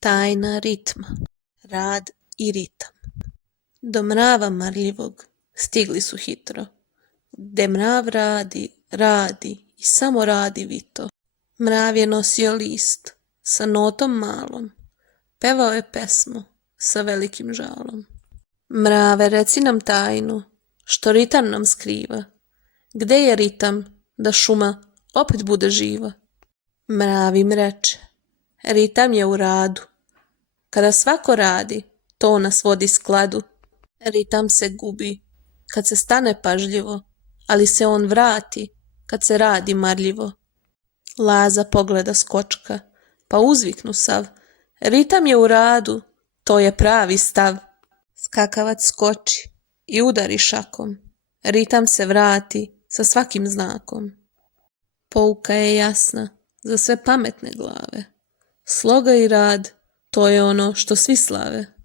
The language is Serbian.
Tajna ritma, rad i ritam. Do mrava marljivog stigli su hitro, gde mrav radi, radi i samo radi vito. Mrav je nosio list sa notom malom, pevao je pesmu sa velikim žalom. Mrave, reci nam tajnu, što ritam nam skriva, gde je ritam da šuma opet bude živa? Mrav im reče, ritam je u radu, kada svako radi, to nas vodi skladu. Ritam se gubi kad se stane pažljivo, ali se on vrati kad se radi marljivo. Laza pogleda skočka, pa uzviknu sav, ritam je u radu, to je pravi stav. Skakavac skoči i udari šakom, ritam se vrati sa svakim znakom. Pouka je jasna za sve pametne glave, sloga i rad, to je ono što svi slave.